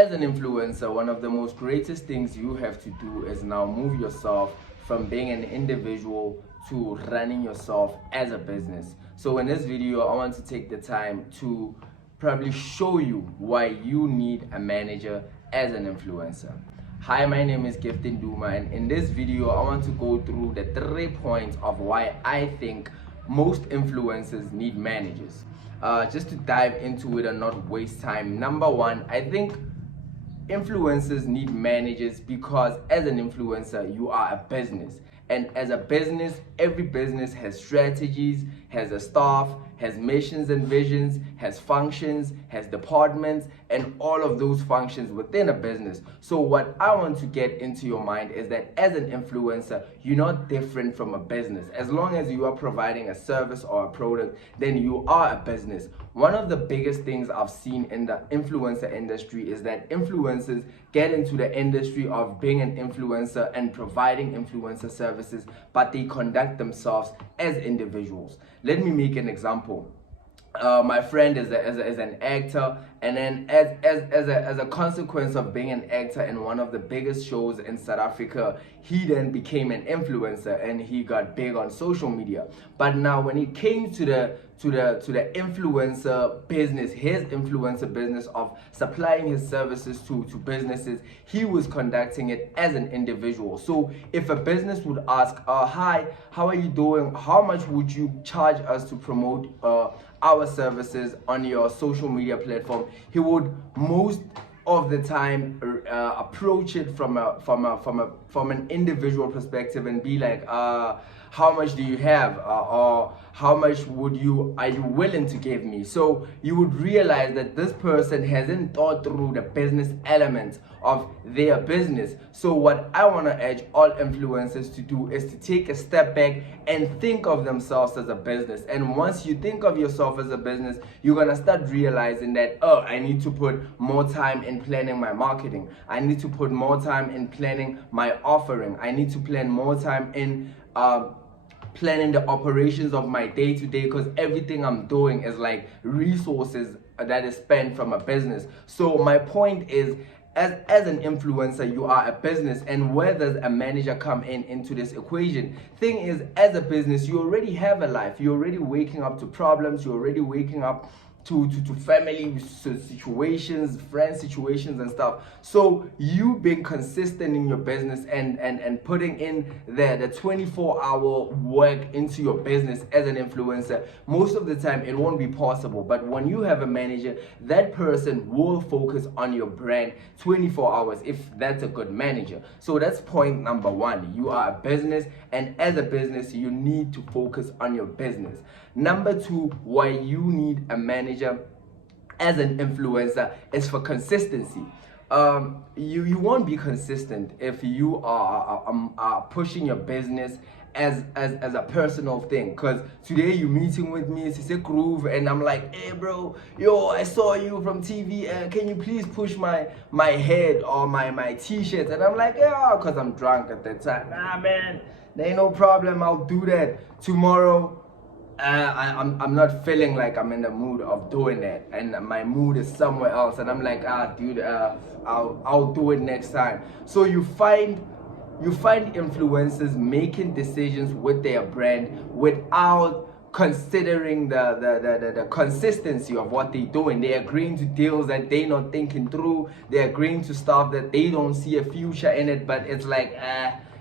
As an influencer, one of the most greatest things you have to do is now move yourself from being an individual to running yourself as a business. So in this video, I want to take the time to probably show you why you need a manager as an influencer. Hi, my name is Giftin Duma, and in this video, I want to go through the 3 points of why I think most influencers need managers. Just to dive into it and not waste time. Number one, I think influencers need managers because as an influencer, you are a business. And as a business, every business has strategies, has a staff, has missions and visions, has functions, has departments, and all of those functions within a business. So what I want to get into your mind is that as an influencer, you're not different from a business. As long as you are providing a service or a product, then you are a business. One of the biggest things I've seen in the influencer industry is that influencers get into the industry of being an influencer and providing influencer services, but they conduct themselves as individuals. Let me make an example. My friend is an actor, and then as a consequence of being an actor in one of the biggest shows in South Africa, he then became an influencer and he got big on social media. But now when it came to the influencer business, his influencer business of supplying his services to businesses, he was conducting it as an individual. So if a business would ask, hi, how are you doing? How much would you charge us to promote our services on your social media platform? He would most of the time approach it from an individual perspective and be like, how much do you have, or how much are you willing to give me? So you would realize that this person hasn't thought through the business elements of their business. So what I want to urge all influencers to do is to take a step back and think of themselves as a business. And once you think of yourself as a business, you're gonna start realizing that, I need to put more time in planning my marketing. I need to put more time in planning my offering. I need to plan more time in planning the operations of my day-to-day, because everything I'm doing is like resources that is spent from a business. So my point is, as an influencer, you are a business, and where does a manager come into this equation? Thing is, as a business, you already have a life. You're already waking up to problems. You're already waking up to family situations, friend situations and stuff. So you being consistent in your business and putting in the 24-hour work into your business as an influencer, most of the time it won't be possible. But when you have a manager, that person will focus on your brand 24 hours if that's a good manager. So that's point number one. You are a business, and as a business, you need to focus on your business. Number two, why you need a manager as an influencer is for consistency. You won't be consistent if you are pushing your business as a personal thing. Because today you're meeting with me, it's a groove, and I'm like, hey bro, yo, I saw you from TV, can you please push my head or my t-shirt? And I'm like, yeah, because I'm drunk at that time. Nah man, there ain't no problem, I'll do that tomorrow. I'm not feeling like I'm in the mood of doing that, and my mood is somewhere else, and I'm like, dude, I'll do it next time. So you find influencers making decisions with their brand without considering the consistency of what they're doing. They're agreeing to deals that they're not thinking through. They're agreeing to stuff that they don't see a future in it, but it's like,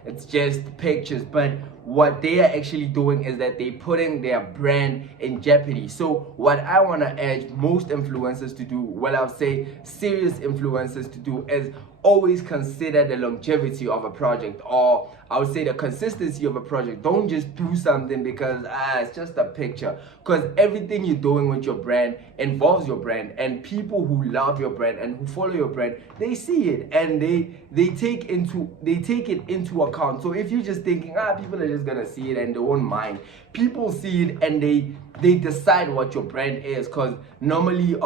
it's just pictures. But what they are actually doing is that they're putting their brand in jeopardy. So what I want to urge most influencers to do, well, I'll say serious influencers to do, is always consider the longevity of a project, or I would say the consistency of a project. Don't just do something because it's just a picture, because everything you're doing with your brand involves your brand, and people who love your brand and who follow your brand, they see it and they take it into account. So if you're just thinking, people are just gonna see it and they won't mind, people see it and they decide what your brand is, because normally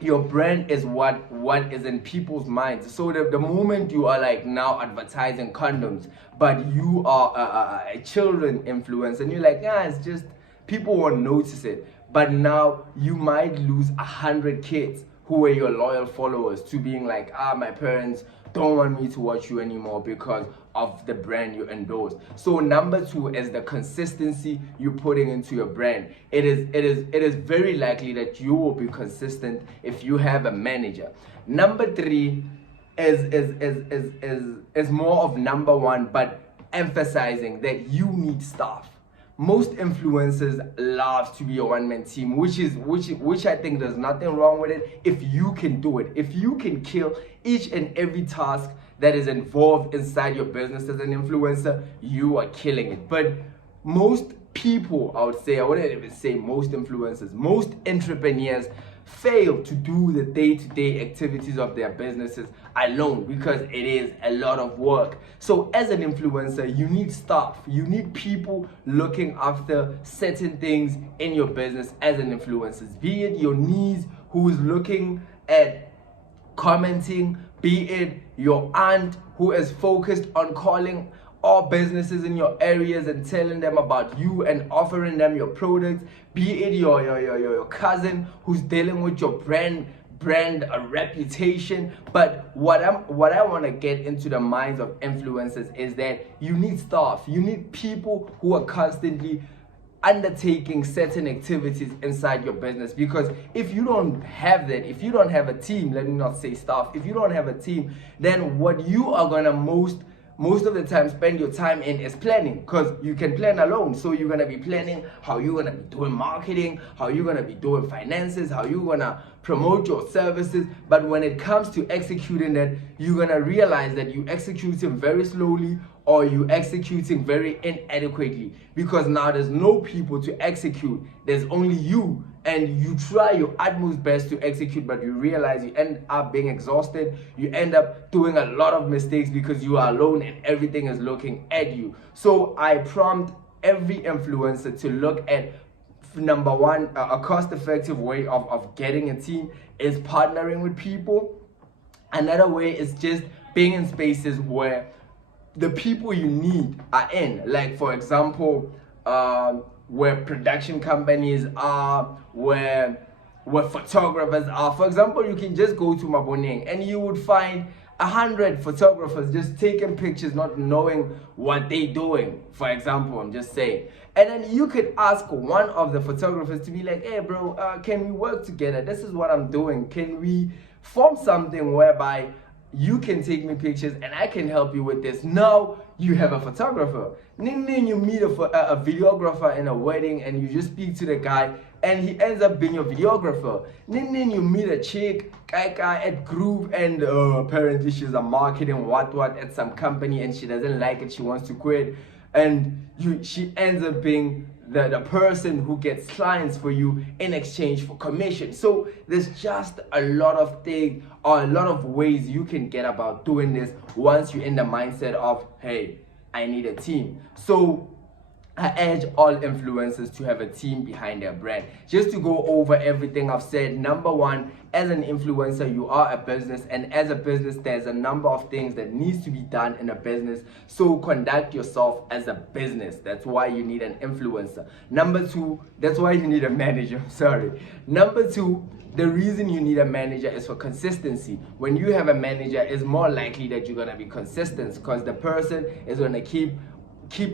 your brand is what is in people's minds. So the moment you are like now advertising condoms, but you are a children influencer, and you're like, it's just people won't notice it, but now you might lose 100 kids who were your loyal followers to being like, my parents don't want me to watch you anymore because of the brand you endorse. So number 2 is the consistency you're putting into your brand. It is very likely that you will be consistent if you have a manager. Number 3 is more of number 1, but emphasizing that you need staff. Most influencers love to be a one-man team, which I think there's nothing wrong with it if you can do it. If you can kill each and every task that is involved inside your business as an influencer, you are killing it. But most people, I wouldn't even say most influencers, most entrepreneurs fail to do the day-to-day activities of their businesses alone because it is a lot of work. So as an influencer, you need staff, you need people looking after certain things in your business as an influencer, be it your niece who is looking at commenting, be it your aunt who is focused on calling all businesses in your areas and telling them about you and offering them your products, be it your cousin who's dealing with your brand reputation. But what I want to get into the minds of influencers is that you need staff, you need people who are constantly undertaking certain activities inside your business. Because if you don't have that, if you don't have a team, let me not say staff, if you don't have a team, then what you are gonna most of the time spend your time in is planning, because you can plan alone. So you're gonna be planning how you're gonna be doing marketing, how you're gonna be doing finances, how you're gonna promote your services. But when it comes to executing that, you're gonna realize that you executing very slowly or you executing very inadequately, because now there's no people to execute, there's only you, and you try your utmost best to execute, but you realize you end up being exhausted, you end up doing a lot of mistakes because you are alone and everything is looking at you. So I prompt every influencer to look at, number 1, a cost-effective way of getting a team is partnering with people. Another way is just being in spaces where the people you need are in, like for example, where production companies are, where photographers are. For example, you can just go to Maboneng and you would find 100 photographers just taking pictures, not knowing what they're doing. For example, I'm just saying. And then you could ask one of the photographers to be like, hey bro, can we work together? This is what I'm doing. Can we form something whereby you can take me pictures and I can help you with this? Now you have a photographer. Then you meet a videographer in a wedding and you just speak to the guy and he ends up being your videographer. Then you meet a chick at Groove and apparently she's a marketing what at some company and she doesn't like it, she wants to quit, and she ends up being the person who gets clients for you in exchange for commission. So there's just a lot of things or a lot of ways you can get about doing this once you're in the mindset of, hey, I need a team. So I urge all influencers to have a team behind their brand. Just to go over everything I've said, number 1, as an influencer, you are a business, and as a business, there's a number of things that needs to be done in a business. So conduct yourself as a business. That's why you need an influencer. Number 2, that's why you need a manager. Sorry. Number 2, the reason you need a manager is for consistency. When you have a manager, it's more likely that you're gonna be consistent because the person is gonna keep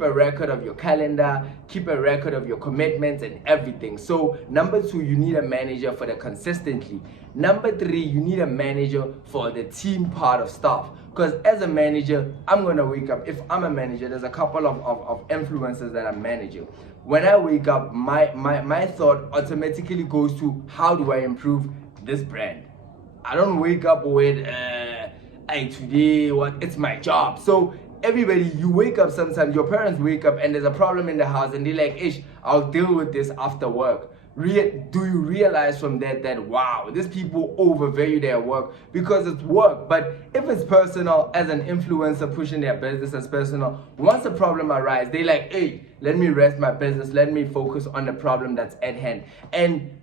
a record of your calendar, keep a record of your commitments and everything. So number 2, you need a manager for the consistency. Number 3, you need a manager for the team part of stuff. Because as a manager, I'm gonna wake up, if I'm a manager, there's a couple of influencers that I'm managing. When I wake up, my thought automatically goes to, how do I improve this brand? I don't wake up with, hey, today, it's my job. So everybody, you wake up sometimes, your parents wake up and there's a problem in the house and they're like, ish, I'll deal with this after work. Do you realize from that wow, these people overvalue their work because it's work? But if it's personal, as an influencer pushing their business as personal, once a problem arises, they like, hey, let me rest my business, let me focus on the problem that's at hand. And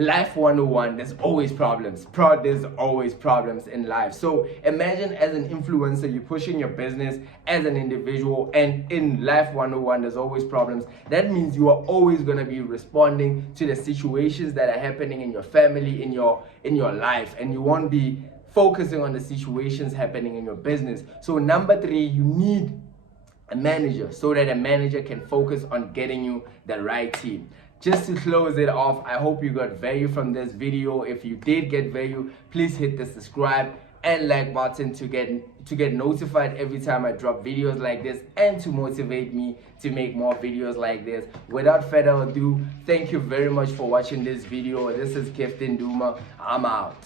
life 101, there's always problems. There's always problems in life. So imagine as an influencer, you're pushing your business as an individual, and in life 101, there's always problems. That means you are always going to be responding to the situations that are happening in your family, in your life, and you won't be focusing on the situations happening in your business. So number 3, you need a manager, so that a manager can focus on getting you the right team. Just to close it off, I hope you got value from this video. If you did get value, please hit the subscribe and like button to get notified every time I drop videos like this, and to motivate me to make more videos like this. Without further ado, thank you very much for watching this video. This is Captain Duma. I'm out.